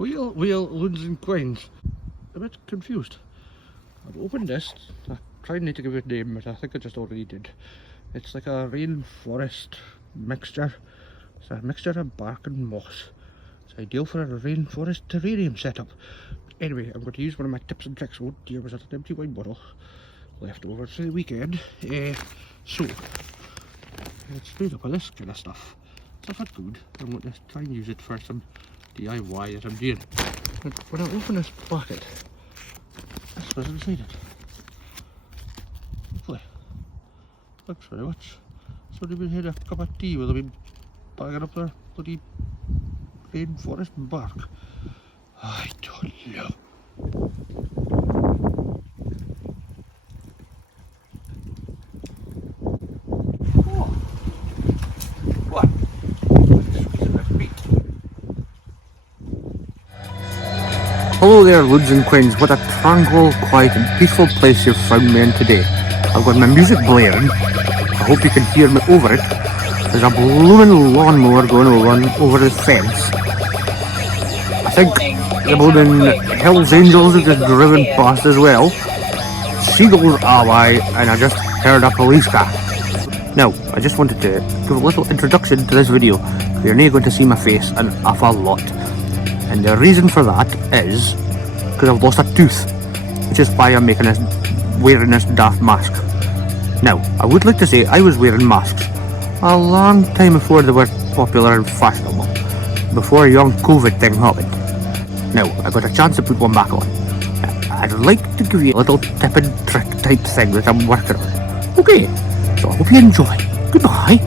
wheel, loons and queens. A bit confused. I've opened this. I tried not to give it a name, but I think I just already did. It's like a rainforest mixture. It's a mixture of bark and moss. It's ideal for a rainforest terrarium setup. Anyway, I'm going to use one of my tips and tricks. Oh dear, was that an empty wine bottle left over for the weekend? So, it's made up of this kind of stuff. It's not good. I'm going to try and use it for some DIY that I'm doing. But when I open this bucket, that's what's inside it. Lovely. Thanks very much. Somebody been had a cup of tea while they've been bagging up their bloody rainforest bark. I don't know. Oh. What? Hello there, Woods and Queens. What a tranquil, quiet and peaceful place you've found me in today. I've got my music blaring. I hope you can hear me over it. There's a blooming lawnmower going over the fence. I think the blooming Hells Angels have just driven past as well. Seagulls are by, and I just heard a police car. Now, I just wanted to give a little introduction to this video. You're now going to see my face an awful lot. And the reason for that is because I've lost a tooth, which is why I'm wearing this daft mask. Now, I would like to say I was wearing masks a long time before they were popular and fashionable, before a young COVID thing happened. Now, I got a chance to put one back on. I'd like to give you a little tip and trick type thing that I'm working on. Okay, so I hope you enjoy. Goodbye.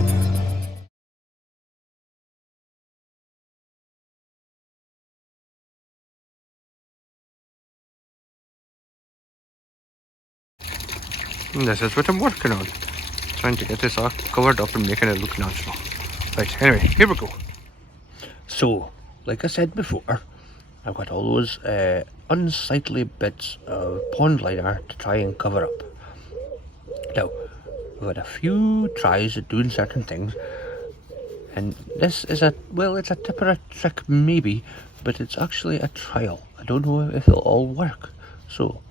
And this is what I'm working on. Trying to get this all covered up and making it look natural. Right, anyway, here we go. So, like I said before, I've got all those unsightly bits of pond liner to try and cover up. Now, I've had a few tries at doing certain things, and this is it's a tip or a trick maybe, but it's actually a trial. I don't know if it'll all work. So,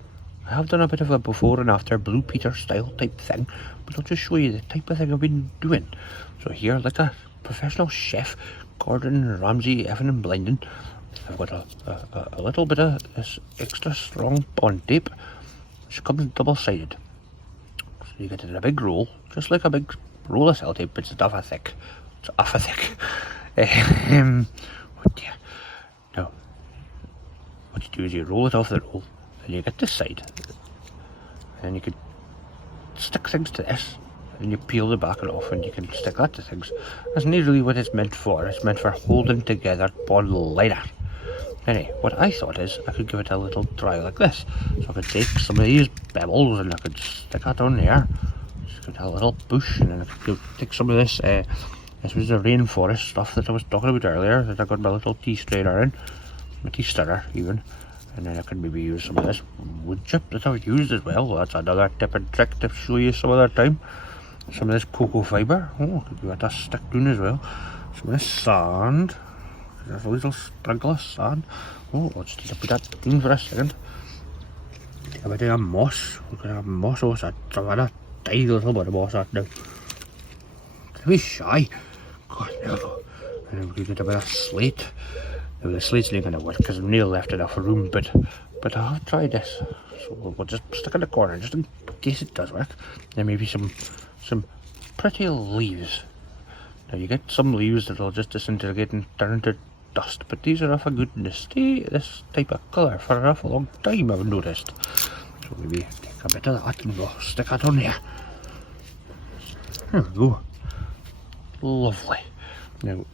I have done a bit of a before and after Blue Peter style type thing, but I'll just show you the type of thing I've been doing. So here, like a professional chef, Gordon Ramsay effing and blinding, I've got a little bit of this extra strong bond tape, which comes double-sided. So you get it in a big roll, just like a big roll of sellotape, but it's half a thick. It's half a thick. Oh dear. Now, what you do is you roll it off the roll, and you get this side, and you can stick things to this, and you peel the back off, and you can stick that to things. That's not really what it's meant for. It's meant for holding together bond liner. Anyway, what I thought is I could give it a little try like this. So I could take some of these pebbles and I could stick that on there. Just get a little bush, and then I could take some of this. This was the rainforest stuff that I was talking about earlier, that I got my little tea strainer in, my tea stirrer even. And then I could maybe use some of this wood chip that I've used as well. That's another tip and trick to show you some other time. Some of this cocoa fibre. Oh, I could give that a stick down as well. Some of this sand. There's a little sprinkle of sand. Oh, let's just put that in for a second. A bit of moss. We're going to have moss. Oh, it's a tiny little bit of moss out now. Don't be shy. God, no. And then we could get a bit of slate. Now, the slate's not going to work because I've nearly left enough room, but I have tried this. So we'll just stick in the corner just in case it does work. Then maybe some pretty leaves. Now you get some leaves that will just disintegrate and turn into dust, but these are of a goodness. Stay this type of colour for an awful long time, I've noticed. So maybe take a bit of that and we'll stick that on there. There we go. Lovely. Now,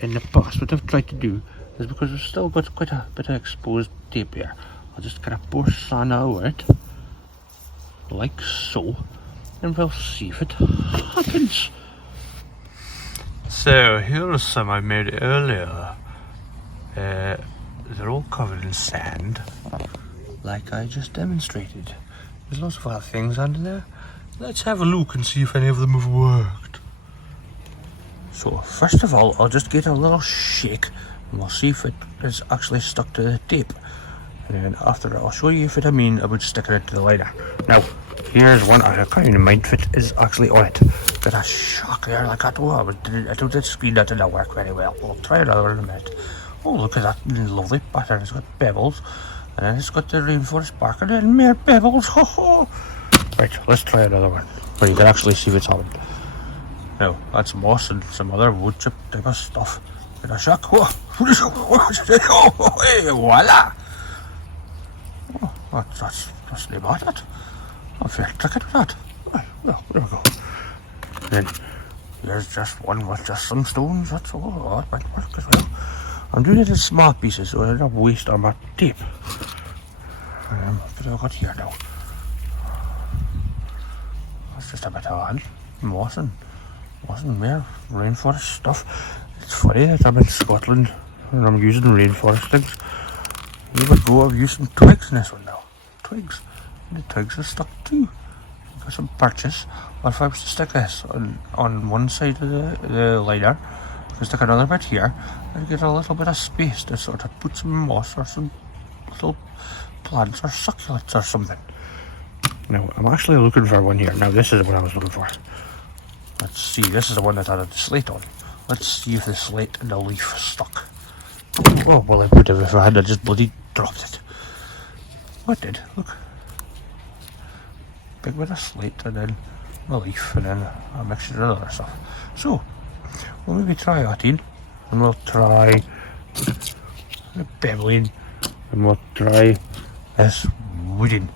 in the past, what I've tried to do is, because we've still got quite a bit of exposed tape here, I'll just kind of pour sand over it, like so, and we'll see if it happens. So here are some I made earlier. They're all covered in sand, like I just demonstrated. There's lots of other things under there. Let's have a look and see if any of them have worked. So first of all, I'll just get a little shake and we'll see if it is actually stuck to the tape. And then after that, I'll show you if it about sticking it to the liner. Now, here's one I can't even mind if it is actually on it. Got a shock there like that. Oh, I took the screen that didn't work very well. We'll try another in a minute. Oh, look at that lovely pattern. It's got bevels, and then it's got the rainforest bark, and then more bevels. Ho ho! Right, let's try another one where you can actually see what's on. Now, that's moss and some other wood chip type of stuff. Get a shock. Whoa! Oh, hey, voila! Oh, that's not bad, that. I'm fair tricky with that. Well, there we go. Then, here's just one with just some stones. That's all. That might work as well. I'm doing it in small pieces so I don't waste all my tape. What have I got here now? That's just a bit of odd. Moss and mere rainforest stuff. It's funny that I'm in Scotland and I'm using rainforest things. You would go of using twigs in this one now. Twigs. And the twigs are stuck too. Got some birches. What if I was to stick this on one side of the liner, I can stick another bit here and get a little bit of space to sort of put some moss or some little plants or succulents or something. Now, I'm actually looking for one here. Now, this is what I was looking for. Let's see. This is the one that had a slate on. Let's see if the slate and the leaf stuck. Oh, well, I would have if I had just bloody dropped it. What did? Look. Big bit of slate and then a leaf and then a mixture of other stuff. So, we'll maybe try that in. And we'll try the beveling. And we'll try this wooden.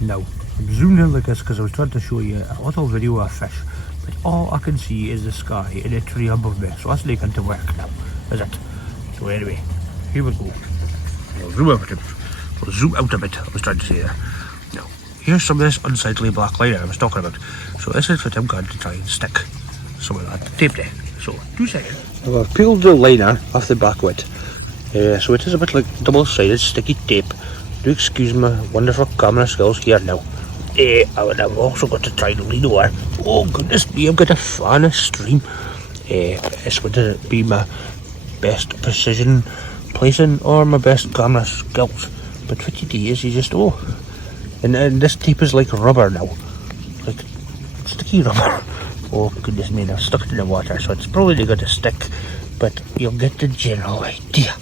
Now, I'm zooming in like this because I was trying to show you a little video of a fish. But all I can see is the sky and a tree above me. So that's making to work now, is it? So anyway, here we go. We'll zoom out a bit, I was trying to say there. Now, here's some of this unsightly black liner I was talking about. So this is what I'm going to try and stick some of that tape there. So, 2 seconds. I've peeled the liner off the back of it. So it is a bit like double-sided sticky tape. Do excuse my wonderful camera skills here now. I've also got to try to lean over. Oh goodness me, I've got a fan of stream. It's going to be my best precision placing or my best camera skills. But what you do is you just, and this tape is like rubber now. Like sticky rubber. Oh goodness me, I've stuck it in the water, so it's probably going to stick. But you'll get the general idea.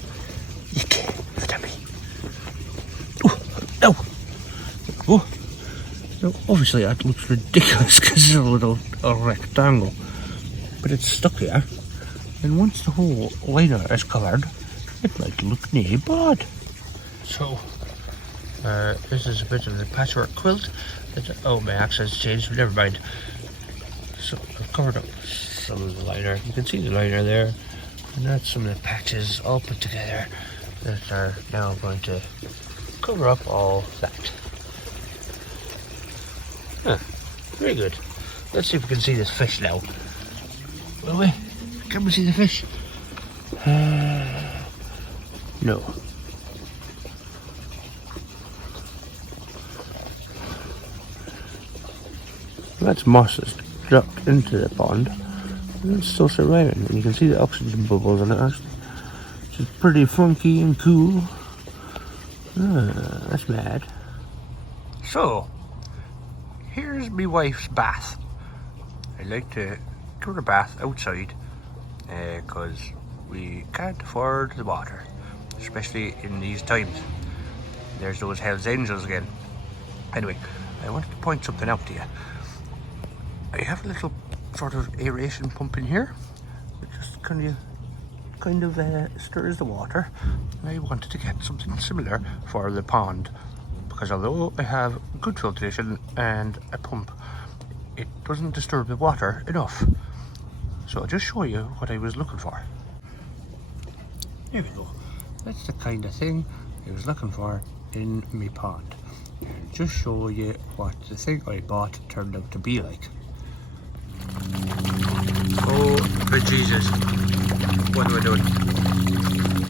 Now, obviously that looks ridiculous because it's a rectangle, but it's stuck here, and once the whole liner is covered, it might look nearly bad. So, this is a bit of the patchwork quilt. Oh, my accent's changed, but never mind. So, I've covered up some of the liner. You can see the liner there, and that's some of the patches all put together that are now going to cover up all that. Huh, very good. Let's see if we can see this fish now. Will we? Can we see the fish? No. That's moss that's dropped into the pond. And it's still surviving. And you can see the oxygen bubbles in it actually. It's pretty funky and cool. That's mad. So, here's my wife's bath. I like to give her a bath outside because we can't afford the water, especially in these times. There's those Hells Angels again. Anyway, I wanted to point something out to you. I have a little sort of aeration pump in here. It just kind of stirs the water. And I wanted to get something similar for the pond, because although I have good filtration and a pump, it doesn't disturb the water enough. So I'll just show you what I was looking for. There we go. That's the kind of thing I was looking for in my pond. And just show you what the thing I bought turned out to be like. Oh, but Jesus, what am I doing?